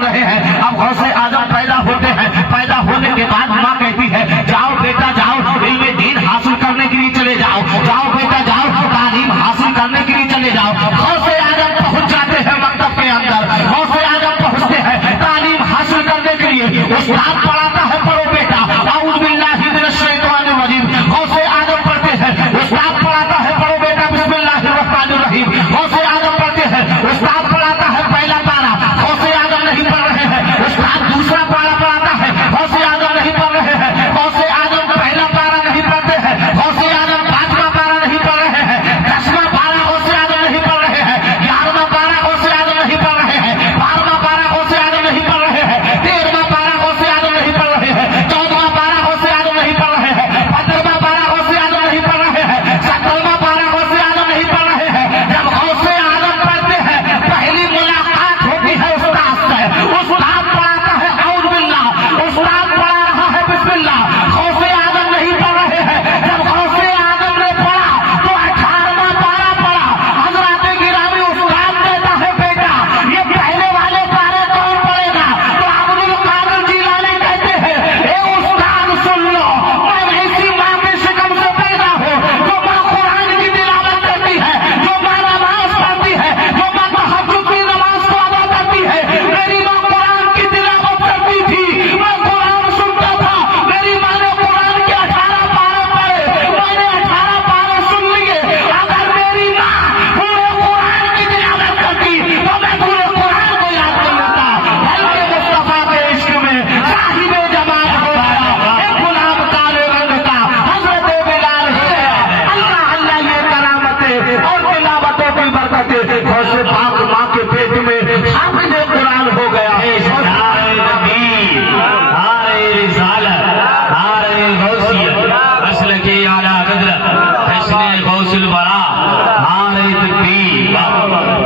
بن رہے ہیں. اب غوث اعظم پیدا ہوتے ہیں. پیدا ہونے کے بعد ماں کہتی ہے جاؤ بیٹا جاؤ علم دین حاصل کرنے کے لیے چلے جاؤ. جاؤ بیٹا جاؤ تعلیم حاصل کرنے کے لیے چلے جاؤ. غوث اعظم پہنچ جاتے ہیں مکتب کے اندر. غوث اعظم پہنچتے ہیں تعلیم حاصل کرنے کے لیے. استاد پڑھاتا ہے پڑھو بیٹا اعوذ باللہ من الشیطان الرجیم. غوث اعظم پڑھتے ہیں استاد پڑھاتا ہے پڑھو بیٹا بسم اللہ الرحمن الرحیم. غوث اعظم پڑھتے ہیں استاد پڑھاتا ہے پہلا پارا. غوث اعظم نہیں پڑھ رہے ہیں استاد دوسرا پارا پڑھاتا ہے. غوث اعظم نہیں پڑھ رہے ہیں. غوث اعظم پہلا پارا نہیں پڑھتے ہیں. غوث اعظم پانچواں پارا نہیں پڑھ رہے ہیں. 10واں پارا غوث اعظم نہیں پڑھ رہے ہیں. 11واں پارا غوث اعظم نہیں پڑھ رہے ہیں. 12واں پارا غوث اعظم نہیں پڑھ رہے ہیں. 13واں پارا غوث اعظم نہیں پڑھ رہے ہیں. 14واں پارا غوث اعظم نہیں پڑھ رہے ہیں. 15واں پارا غوث اعظم نہیں پڑھ رہے ہیں. 17واں پارا غوث اعظم نہیں پڑھ رہے ہیں. جب غوث اعظم پڑھتے ہیں پہلی ملاقات ہوتی ہے استاد سے. استاد پڑھاتا ہے اعوذ باللہ. استاد پڑھا رہا ہے بسم اللہ. غوث اعظم نہیں پڑھ رہے ہیں. جب غوث اعظم نے پڑھا تو 18واں پارا پڑھا. حضرات گرامی استاد کہتا ہے بیٹا یہ پہلے والے پارے کون پڑھے گا؟ تو عبد القادر جیلانی کہتے ہیں اے استاد سن لو میں ایسی ماں کے شکم سے پیدا ہوں جو ماں قرآن کی تلاوت کرتی ہے, جو ماں نماز پڑھتی ہے, جو ماں تہجد کی نماز کو ادا کرتی ہے. میری ماں قرآن کی تلاوت کرتی تھی, میں قرآن سنتا تھا. میری ماں نے قرآن کے 18 پارے پڑھے, میں نے 18 پارے سن لیے. اگر میری ماں پورے قرآن کی تلاوت کرتی تو میں پورے قرآن کو یاد کر لیتا. بلکہ مصطفیٰ کے عشق میں صاحب جمال ہو گیا ایک غلام کالے رنگ کا حضرت بلال ہے. اللہ اللہ یہ کرامتیں اور تلاوتوں کی برکتیں. غوث پاک ماں کے پیٹ میں حافظ قرآن ہو گیا. نعرہ تکبیر، نعرہ رسالت، نعرہ غوثیت، مسلک اعلیٰ قدرت، جشن غوث الورا، نعرہ تکبیر.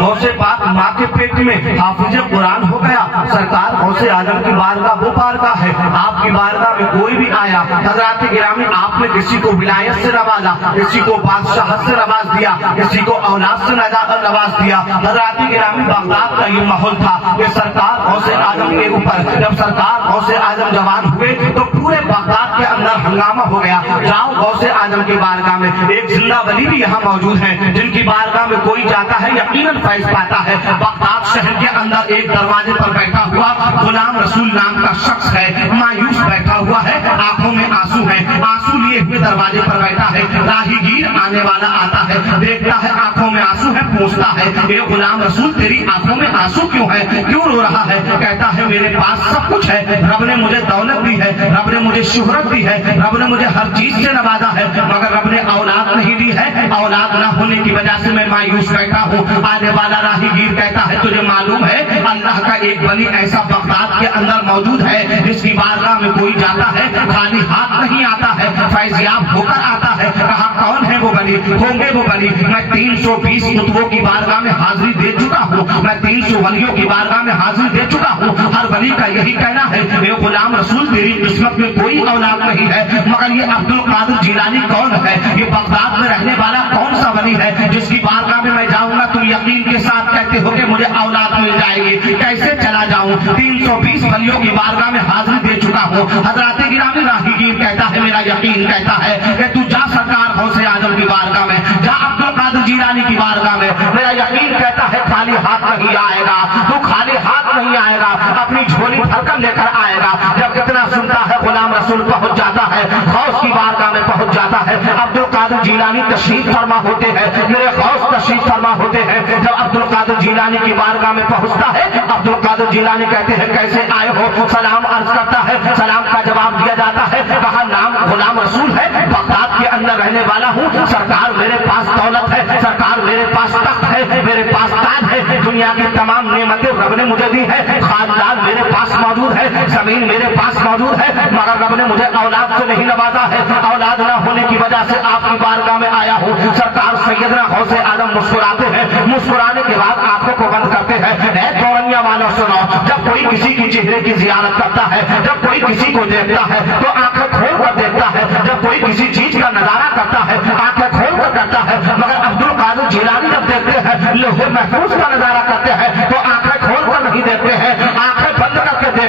غوث پاک ماں کے پیٹ میں حافظ قرآن ہو گیا. سرکار غوث اعظم کی بارگاہ وہ بارگاہ ہے آپ کی بارگاہ میں کوئی بھی آیا حضرات گرامی آپ نے کسی کو ولایت سے نوازا, کسی کو بادشاہت سے نواز دیا, کسی کو اولاد سے نواز دیا. حضرات گرامی بغداد کا یہ ماحول تھا کہ سرکار غوث اعظم کے اوپر جب سرکار غوث اعظم جوان ہوئے تو پورے بغداد کے اندر ہنگامہ ہو گیا. جاؤ غوث اعظم کی بارگاہ میں. ایک زندہ ولی بھی یہاں موجود ہیں جن کی بارگاہ میں کوئی جاتا ہے یقیناً فیض پاتا ہے. بغداد شہر کے اندر ایک دروازے پر بیٹھا ہوا غلام رسول نام کا شخص ہے, مایوس بیٹھا ہوا ہے, آنکھوں میں آنسو ہے, آنسو لیے ہوئے دروازے پر بیٹھا ہے. راہی گیر آنے والا آتا ہے, دیکھتا ہے آنکھوں میں آنسو ہے, پوچھتا ہے اے غلام رسول تیری آنکھوں میں آنسو کیوں ہے, کیوں رو رہا ہے؟ کہتا ہے میرے پاس سب کچھ ہے, رب نے مجھے دولت دی ہے, رب نے مجھے شہرت دی ہے, رب نے مجھے ہر چیز سے نوازا ہے, مگر رب نے اولاد نہیں دی ہے. اولاد نہ ہونے کی وجہ سے میں مایوس بیٹھا ہوں. آنے والا راہی گیر کہتا ہے تجھے معلوم ہے اللہ کا ایک ولی ایسا بغداد کے اندر موجود ہے جس کی بارگاہ میں کوئی جاتا ہے خالی ہاتھ نہیں آتا ہے, فیضیاب ہو کر آتا ہے. کہا کون ہے وہ ولی؟ ہوں گے وہ ولی میں 320 کتبوں کی بارگاہ میں حاضری دے چکا ہوں, میں 300 ولیوں کی بارگاہ میں حاضری دے چکا ہوں. ہر ولی کا یہی کہنا ہے اے غلام رسول تیری قسمت میں کوئی اولاد نہیں ہے. مگر یہ عبد القادر جیلانی کون ہے؟ یہ بغداد میں رہنے والا کون سا ولی ہے جس کی بارگاہ میں جاؤں گا تم یقین کے ساتھ کہتے ہو کہ مجھے اولاد مل جائے گی؟ کیسے چلا جاؤں؟ 320 ولیوں کی بارگاہ میں حاضری دے چکا ہوں. حضرات گرامی راہی گیر کہتا ہے میرا یقین کہتا ہے کہ تو جا سرکار غوث اعظم کی بارگاہ میں, جا عبد القادر جیلانی کی بارگاہ میں. میرا یقین کہتا ہے خالی ہاتھ نہیں آئے گا, تو خالی ہاتھ نہیں آئے گا, اپنی جھولی بھر کر لے کر آئے گا. جب کتنا سنتا ہے غلام رسول پہنچ جاتا ہے, غوث کی بارگاہ میں پہنچ جاتا ہے. عبد القادر جیلانی تشریف فرما ہوتے ہیں, میرے غوث تشریف فرما ہوتے ہیں. جب عبد القادر جیلانی کی بارگاہ میں پہنچتا ہے عبد القادر جیلانی کہتے ہیں کیسے آئے ہو؟ سلام عرض کرتا ہے, سلام کا جواب دیا جاتا ہے. کہا نام غلام رسول ہے, بغداد کے اندر رہنے والا ہوں. سرکار میرے پاس دولت ہے, سرکار میرے پاس تخت ہے, میرے پاس تاج ہے, دنیا کی تمام نعمتیں رب نے مجھے دی ہے, خاندان میرے پاس موجود ہے, زمین میرے پاس موجود ہے, مگر رب نے مجھے اولاد سے نہیں نوازا ہے. اولاد نہ ہونے کی وجہ سے آپ کی بارگاہ میں آیا ہوں. سرکار سیدنا غوث اعظم مسکراتے ہیں, مسکرانے کے بعد آنکھوں کو بند کرتے ہیں. اے دورنیا والوں سنو, جب کوئی کسی کی چہرے کی زیارت کرتا ہے, جب کوئی کسی کو دیکھتا ہے تو آنکھیں کھول کر دیکھتا ہے, جب کوئی کسی چیز کا نظارہ کرتا ہے آنکھیں کھول کر کرتا ہے. مگر عبد القادر جیلانی جب دیکھتے ہیں لوح محفوظ کا نظارہ کرتے ہیں تو آنکھیں کھول کر نہیں دیکھتے ہیں, آنکھیں